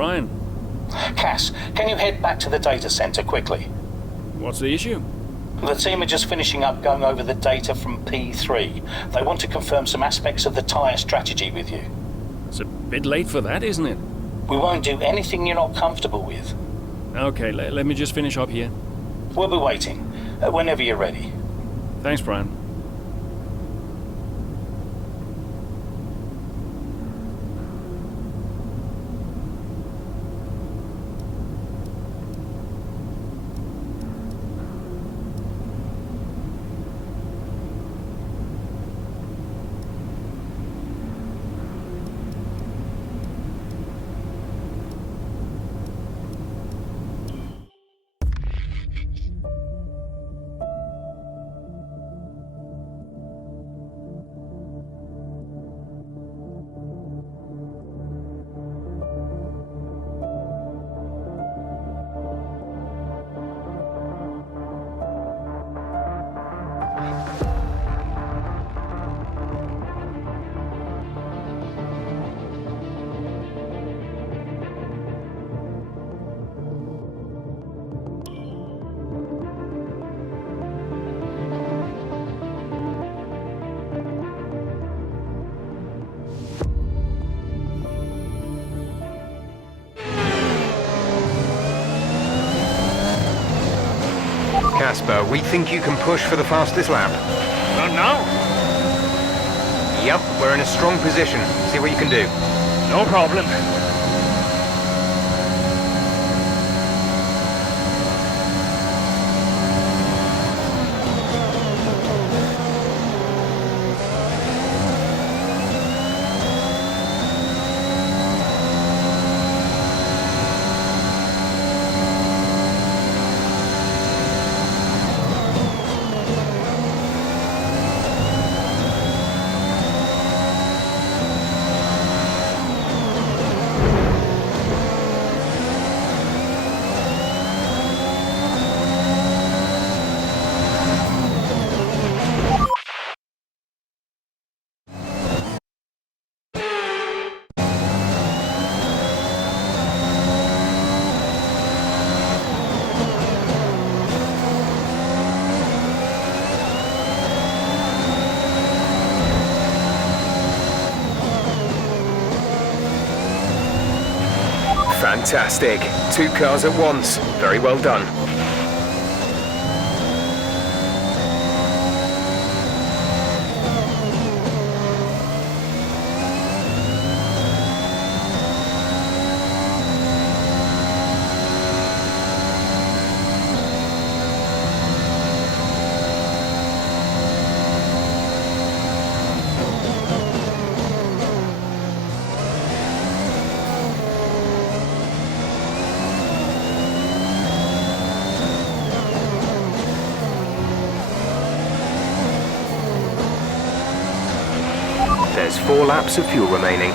Brian. Cass, can you head back to the data center quickly? What's the issue? The team are just finishing up going over the data from P3. They want to confirm some aspects of the tire strategy with you. It's a bit late for that, isn't it? We won't do anything you're not comfortable with. Okay, let me just finish up here. We'll be waiting, whenever you're ready. Thanks, Brian. Casper, we think you can push for the fastest lap. Not now? Yep, we're in a strong position. See what you can do. No problem. Fantastic. 2 cars at once. Very well done. There's 4 laps of fuel remaining.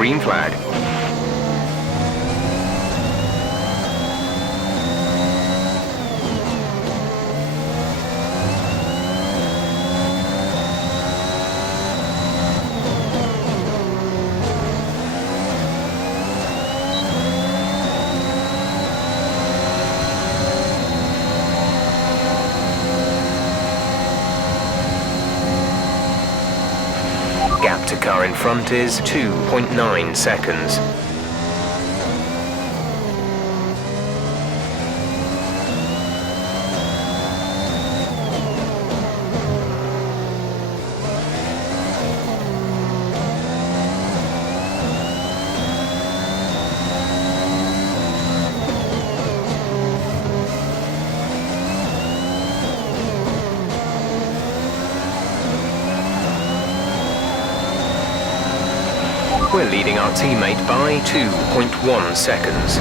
Green flag. Gap to car in front is 2.9 seconds. We're leading our teammate by 2.1 seconds.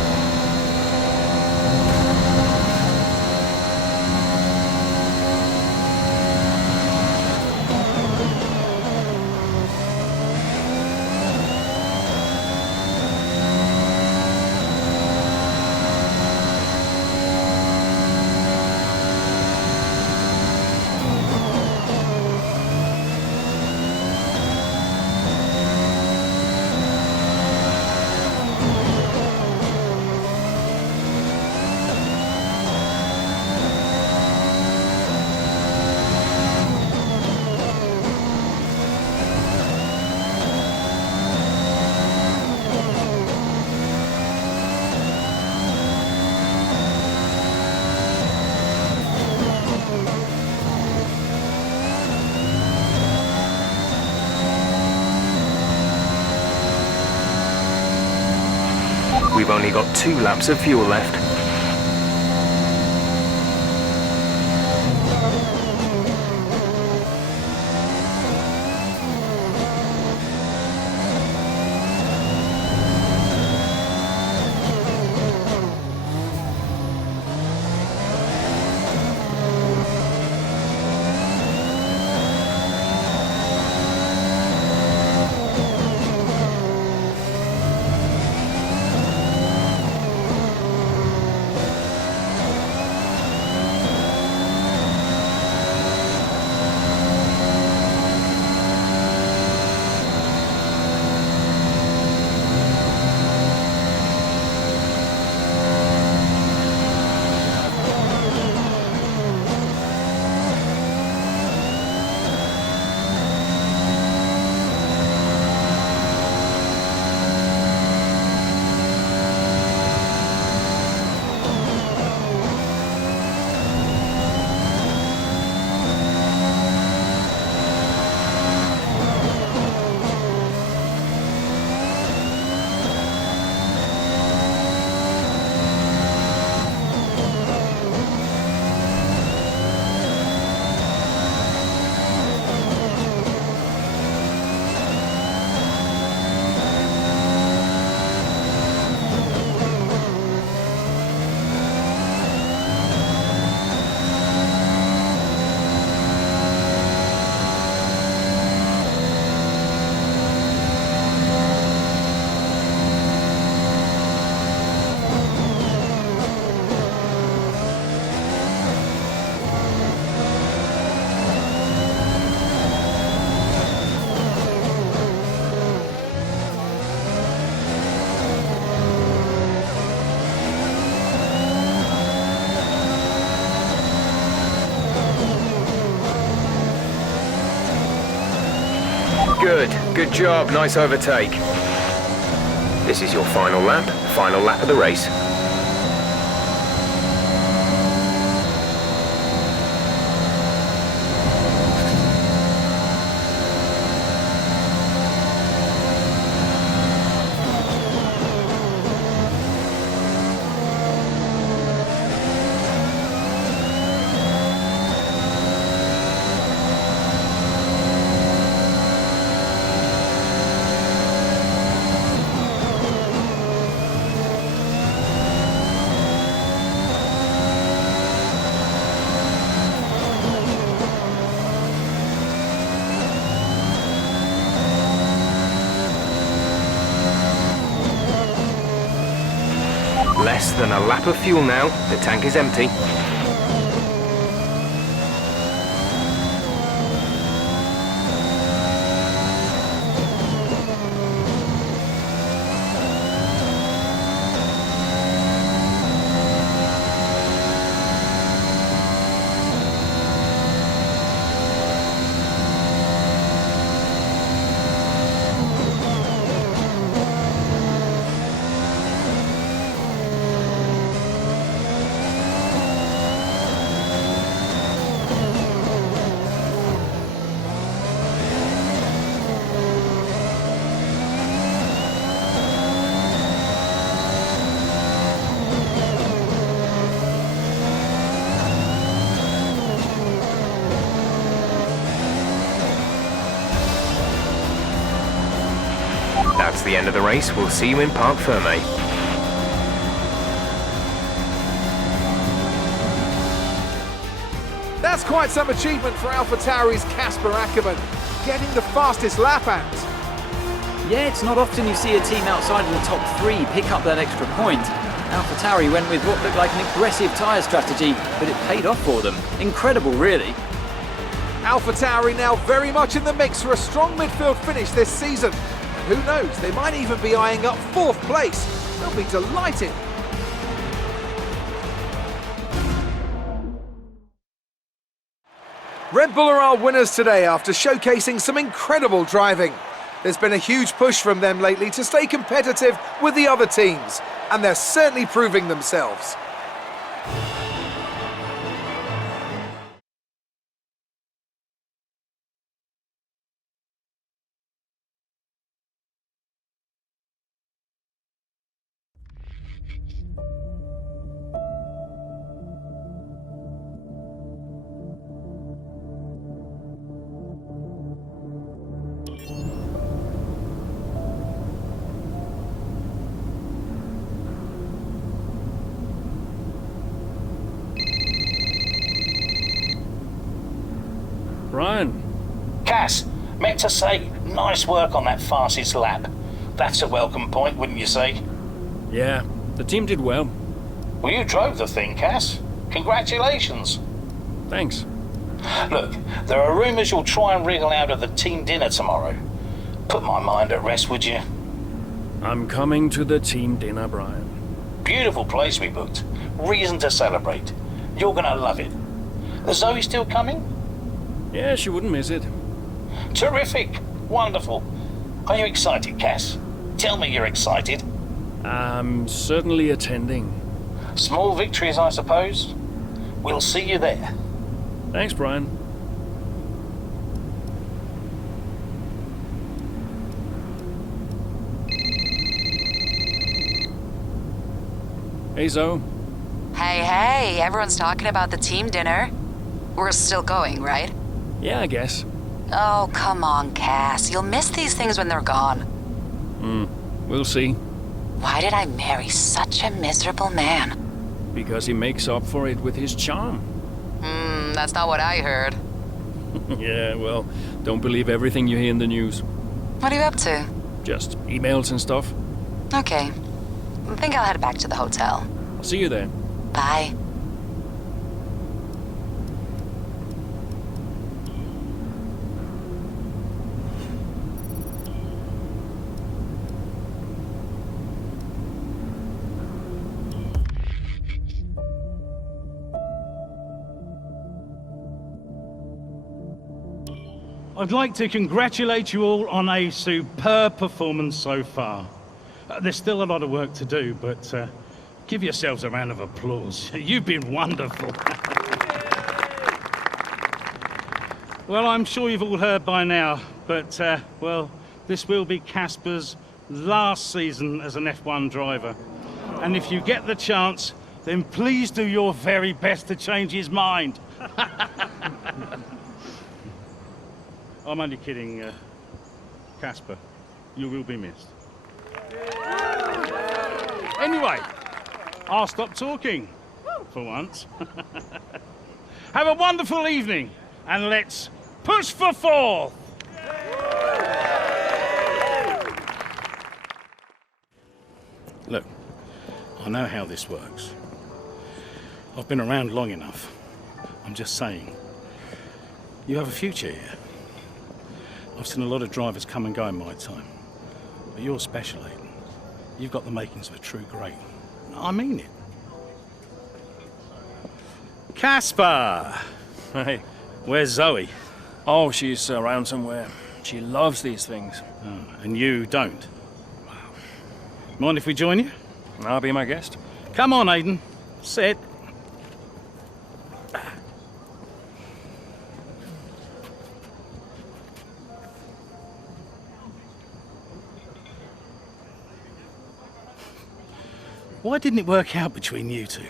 We've only got 2 laps of fuel left. Good job, nice overtake. This is your final lap of the race. Less than a lap of fuel now. The tank is empty. the end of the race, we'll see you in Parc Fermé. That's quite some achievement for AlphaTauri's Casper Ackermann, getting the fastest lap and... Yeah, it's not often you see a team outside of the top three pick up that extra point. AlphaTauri went with what looked like an aggressive tyre strategy, but it paid off for them. Incredible, really. AlphaTauri now very much in the mix for a strong midfield finish this season. And who knows, they might even be eyeing up 4th place. They'll be delighted. Red Bull are our winners today after showcasing some incredible driving. There's been a huge push from them lately to stay competitive with the other teams, and they're certainly proving themselves. Brian. Cass, meant to say, nice work on that fastest lap. That's a welcome point, wouldn't you say? Yeah, the team did well. Well, you drove the thing, Cass. Congratulations. Thanks. Look, there are rumours you'll try and wriggle out of the team dinner tomorrow. Put my mind at rest, would you? I'm coming to the team dinner, Brian. Beautiful place we booked. Reason to celebrate. You're gonna love it. Is Zoe still coming? Yeah, she wouldn't miss it. Terrific. Wonderful. Are you excited, Cass? Tell me you're excited. I'm certainly attending. Small victories, I suppose. We'll see you there. Thanks, Brian. Hey, Zoe. Hey, everyone's talking about the team dinner. We're still going, right? Yeah, I guess. Oh, come on, Cass. You'll miss these things when they're gone. We'll see. Why did I marry such a miserable man? Because he makes up for it with his charm. That's not what I heard. Yeah, well, don't believe everything you hear in the news. What are you up to? Just emails and stuff. Okay. I think I'll head back to the hotel. I'll see you there. Bye. I'd like to congratulate you all on a superb performance so far. There's still a lot of work to do, but give yourselves a round of applause. You've been wonderful. Well, I'm sure you've all heard by now, but, well, this will be Casper's last season as an F1 driver. And if you get the chance, then please do your very best to change his mind. I'm only kidding, Casper. You will be missed. Anyway, I'll stop talking, for once. Have a wonderful evening, and let's push for 4th! Look, I know how this works. I've been around long enough. I'm just saying, you have a future here. I've seen a lot of drivers come and go in my time, but you're special, Aiden. You've got the makings of a true great. I mean it. Casper! Hey. Where's Zoe? Oh, she's around somewhere. She loves these things. Oh, and you don't? Wow. Mind if we join you? I'll be my guest. Come on, Aiden. Sit. Why didn't it work out between you two?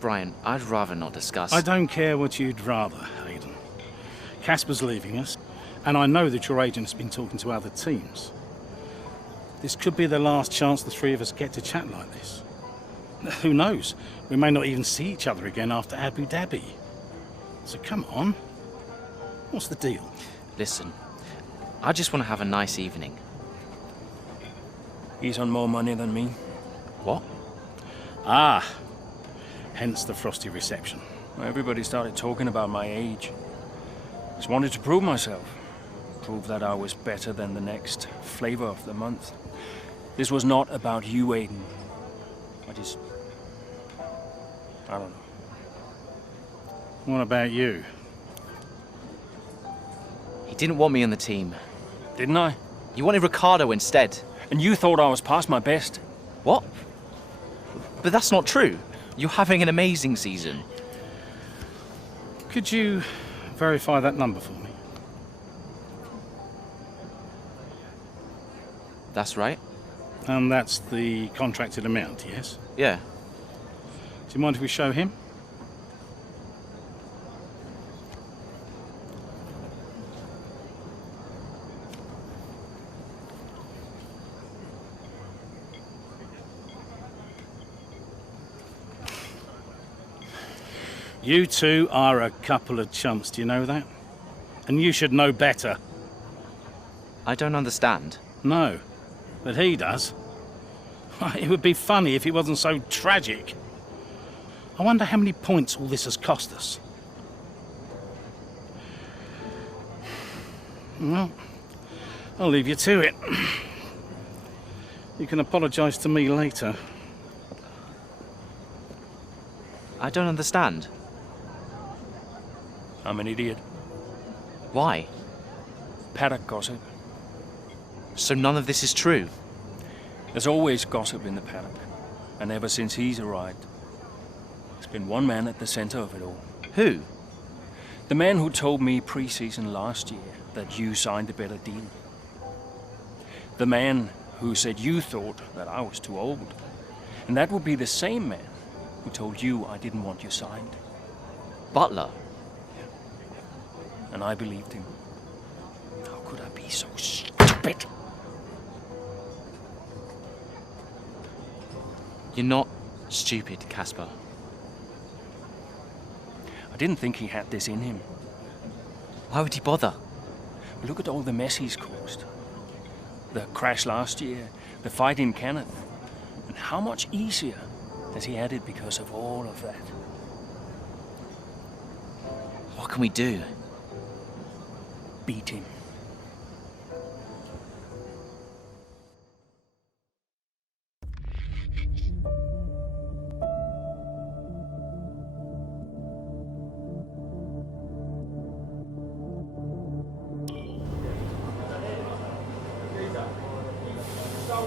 Brian, I'd rather not discuss. I don't care what you'd rather, Aiden. Casper's leaving us, and I know that your agent has been talking to other teams. This could be the last chance the three of us get to chat like this. Who knows? We may not even see each other again after Abu Dhabi. So come on. What's the deal? Listen, I just want to have a nice evening. He's on more money than me. What? Ah, hence the frosty reception. Everybody started talking about my age. Just wanted to prove myself. Prove that I was better than the next flavor of the month. This was not about you, Aiden. I don't know. What about you? He didn't want me on the team. Didn't I? You wanted Ricardo instead. And you thought I was past my best. What? But that's not true. You're having an amazing season. Could you verify that number for me? That's right. And that's the contracted amount, yes? Yeah. Do you mind if we show him? You two are a couple of chumps, do you know that? And you should know better. I don't understand. No, but he does. It would be funny if it wasn't so tragic. I wonder how many points all this has cost us. Well, I'll leave you to it. You can apologise to me later. I don't understand. I'm an idiot. Why? Paddock gossip. So none of this is true? There's always gossip in the paddock. And ever since he's arrived, there's been one man at the center of it all. Who? The man who told me pre-season last year that you signed a better deal. The man who said you thought that I was too old. And that would be the same man who told you I didn't want you signed. Butler? And I believed him. How could I be so stupid? You're not stupid, Casper. I didn't think he had this in him. Why would he bother? Look at all the mess he's caused. The crash last year, the fight in Kenneth. And how much easier has he had it because of all of that? What can we do? Beat him.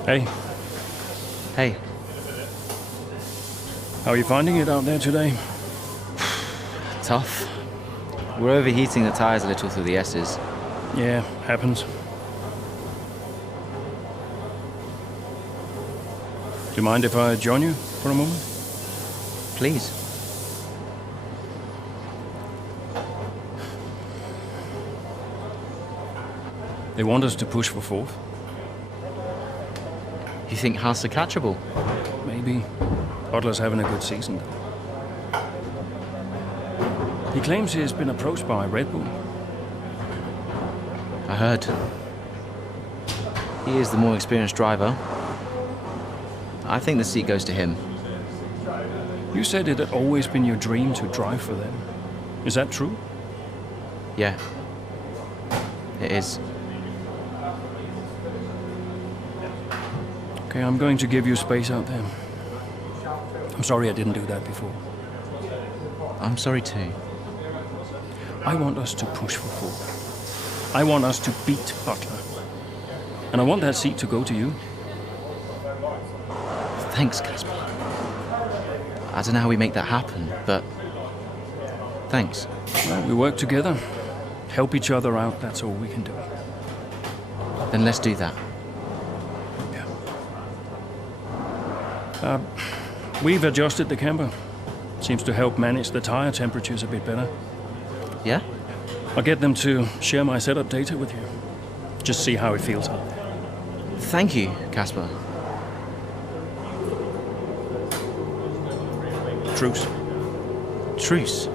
Hey, Hey, how are you finding it out there today? tough. We're overheating the tires a little through the S's. Yeah, happens. Do you mind if I join you for a moment? Please. They want us to push for fourth. You think Haas are catchable? Maybe. Butler's having a good season, though. He claims he has been approached by Red Bull. I heard. He is the more experienced driver. I think the seat goes to him. You said it had always been your dream to drive for them. Is that true? Yeah. It is. Okay, I'm going to give you space out there. I'm sorry I didn't do that before. I'm sorry too. I want us to push for fourth. I want us to beat Butler. And I want that seat to go to you. Thanks, Casper. I don't know how we make that happen, but thanks. Well, we work together. Help each other out, that's all we can do. Then let's do that. Yeah. We've adjusted the camber. Seems to help manage the tire temperatures a bit better. Yeah? I'll get them to share my setup data with you. Just see how it feels out there. Thank you, Casper. Truce. Truce.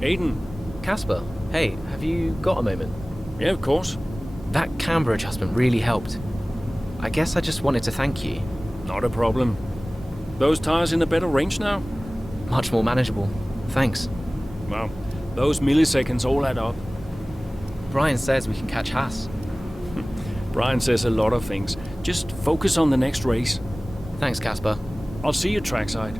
Aiden. Casper, hey, have you got a moment? Yeah, of course. That camber adjustment really helped. I guess I just wanted to thank you. Not a problem. Those tires in a better range now? Much more manageable. Thanks. Well, those milliseconds all add up. Brian says we can catch Haas. Brian says a lot of things. Just focus on the next race. Thanks, Casper. I'll see you trackside.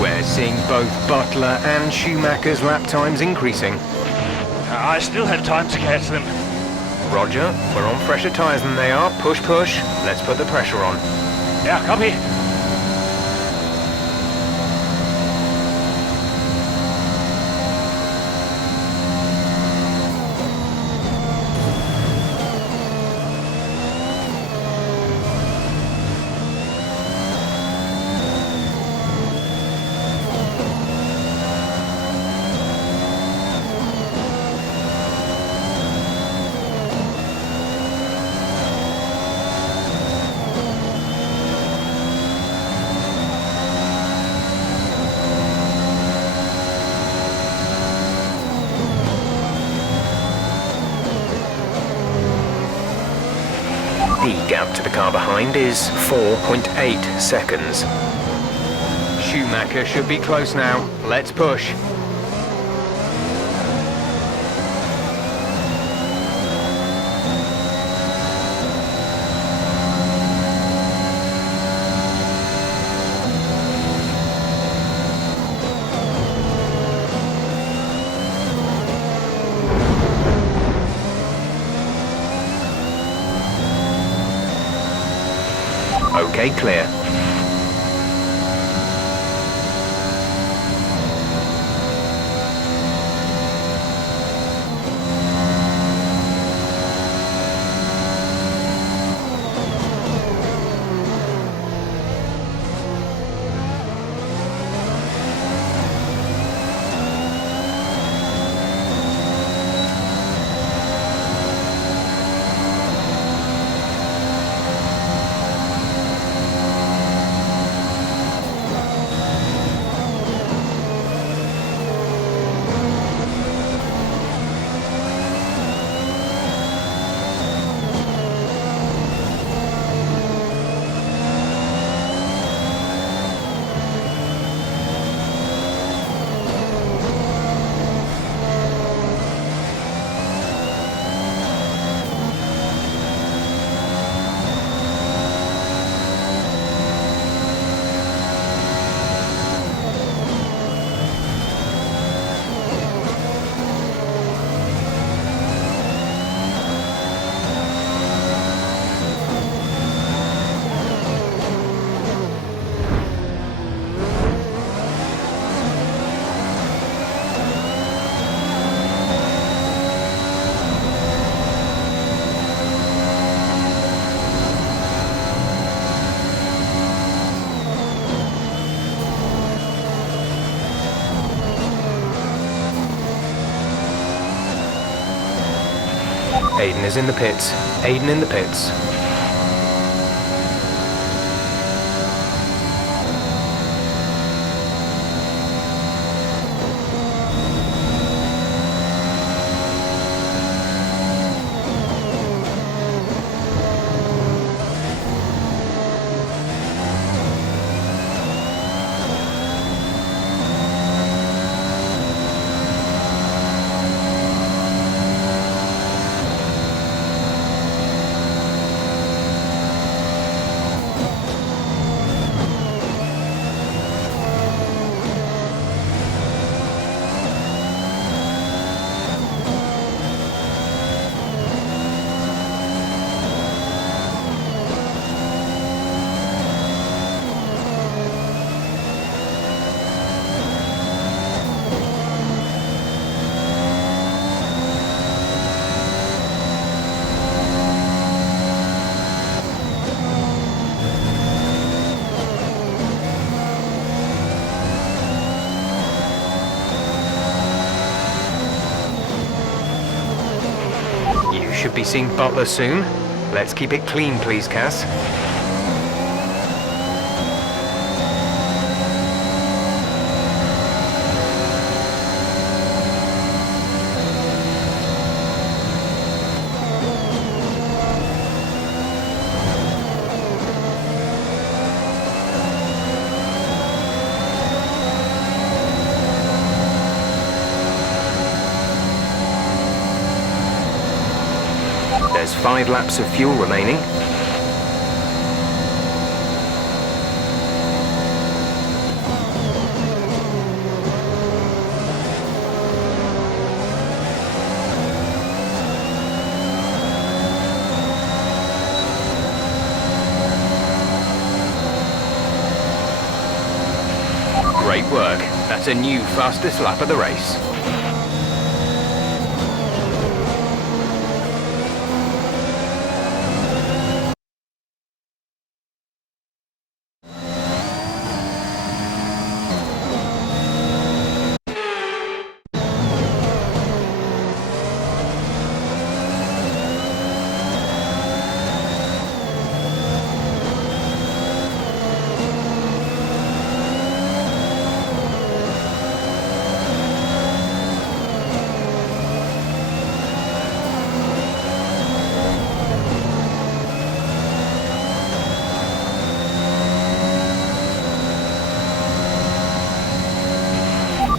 We're seeing both Butler and Schumacher's lap times increasing. I still have time to catch them. Roger, we're on fresher tyres than they are. Push, push. Let's put the pressure on. Yeah, copy. The gap to the car behind is 4.8 seconds. Schumacher should be close now. Let's push. Okay, clear. Aiden is in the pits. Aiden in the pits. Should be seeing Butler soon. Let's keep it clean, please, Cass. There's 5 laps of fuel remaining. Great work. That's a new fastest lap of the race.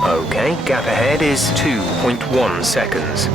Okay, gap ahead is 2.1 seconds.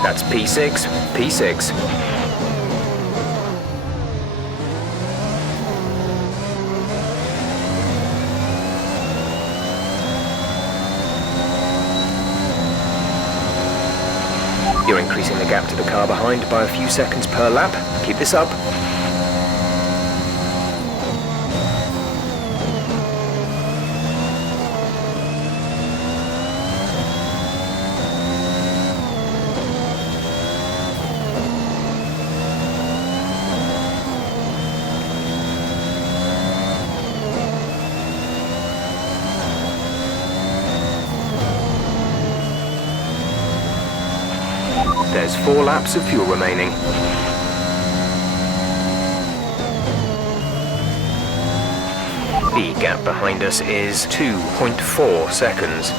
That's P6, P6. You're increasing the gap to the car behind by a few seconds per lap. Keep this up. There's 4 laps of fuel remaining. The gap behind us is 2.4 seconds.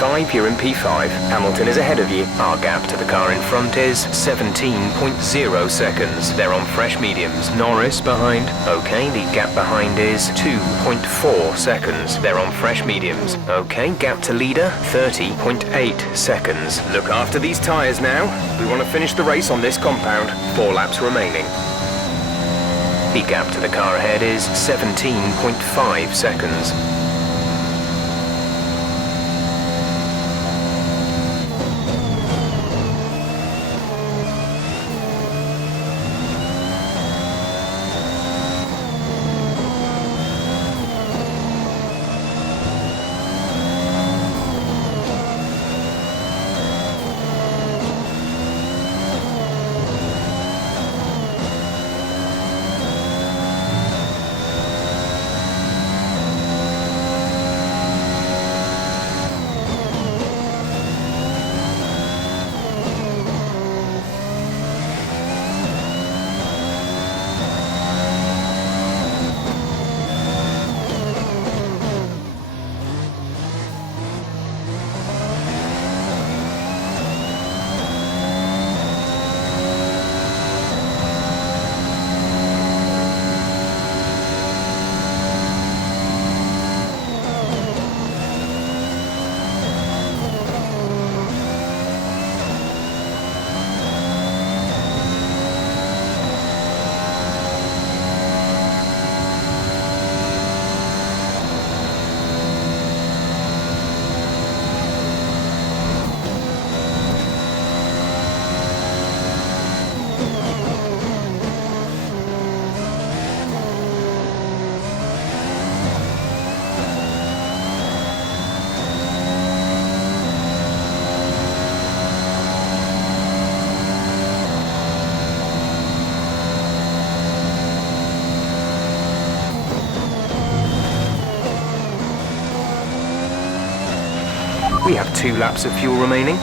P5, you're in P5. Hamilton is ahead of you. Our gap to the car in front is 17.0 seconds. They're on fresh mediums. Norris behind. Okay, the gap behind is 2.4 seconds. They're on fresh mediums. Okay, gap to leader, 30.8 seconds. Look after these tyres now. We want to finish the race on this compound. 4 laps remaining. The gap to the car ahead is 17.5 seconds. We have 2 laps of fuel remaining.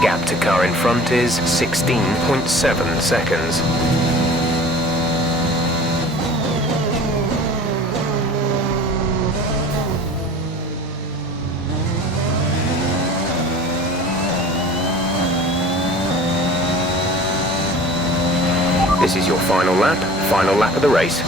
Gap to car in front is 16.7 seconds. This is your final lap of the race.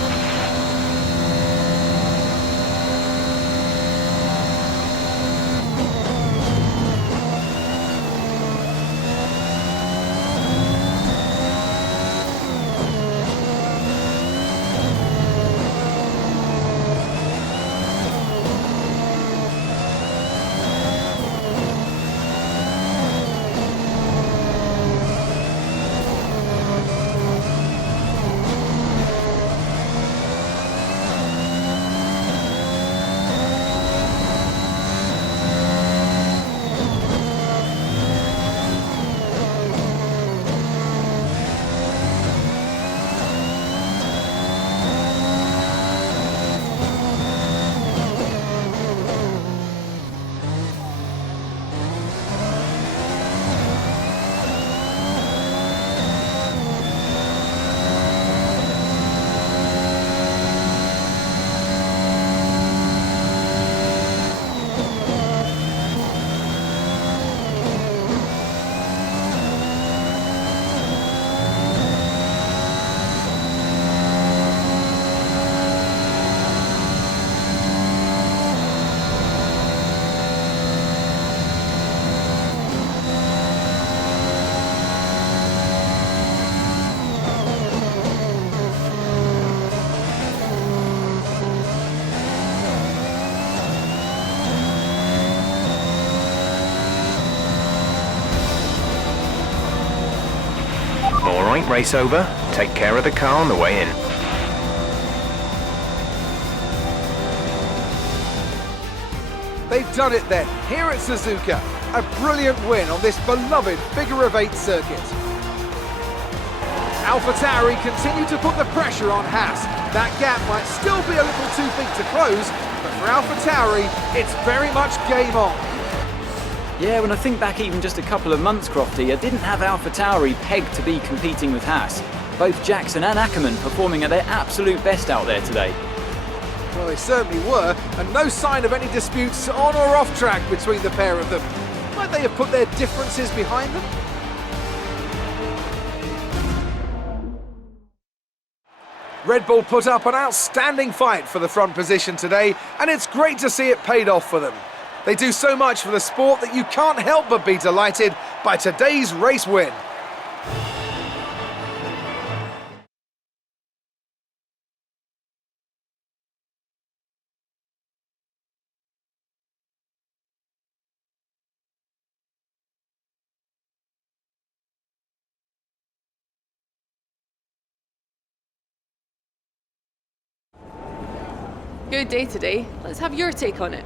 right, race over. Take care of the car on the way in. They've done it then, here at Suzuka. A brilliant win on this beloved figure-of-8 circuit. AlphaTauri continue to put the pressure on Haas. That gap might still be a little too big to close, but for AlphaTauri, it's very much game on. Yeah, when I think back even just a couple of months, Crofty, I didn't have AlphaTauri pegged to be competing with Haas. Both Jackson and Ackerman performing at their absolute best out there today. Well, they certainly were, and no sign of any disputes on or off track between the pair of them. Might they have put their differences behind them? Red Bull put up an outstanding fight for the front position today, and it's great to see it paid off for them. They do so much for the sport that you can't help but be delighted by today's race win. Good day today. Let's have your take on it.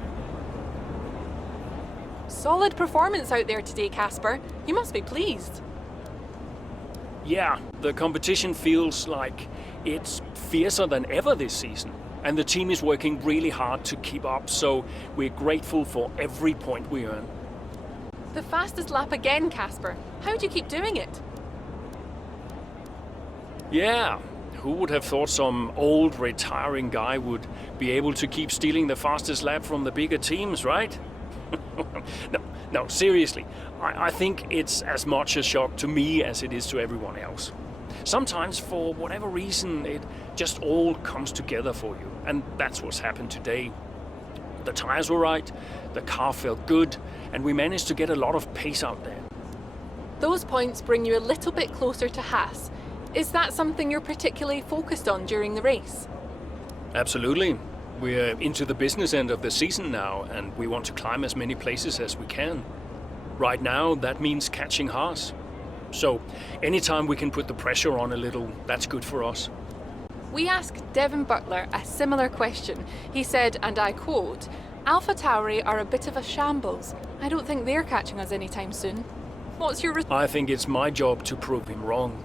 Solid performance out there today, Casper. You must be pleased. Yeah, the competition feels like it's fiercer than ever this season. And the team is working really hard to keep up, so we're grateful for every point we earn. The fastest lap again, Casper. How do you keep doing it? Yeah, who would have thought some old retiring guy would be able to keep stealing the fastest lap from the bigger teams, right? No, seriously. I think it's as much a shock to me as it is to everyone else. Sometimes, for whatever reason, it just all comes together for you. And that's what's happened today. The tires were right, the car felt good, and we managed to get a lot of pace out there. Those points bring you a little bit closer to Haas. Is that something you're particularly focused on during the race? Absolutely. We're into the business end of the season now, and we want to climb as many places as we can. Right now, that means catching Haas. So, anytime we can put the pressure on a little, that's good for us. We asked Devin Butler a similar question. He said, and I quote, "AlphaTauri are a bit of a shambles. I don't think they're catching us anytime soon." What's your I think it's my job to prove him wrong.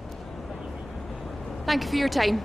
Thank you for your time.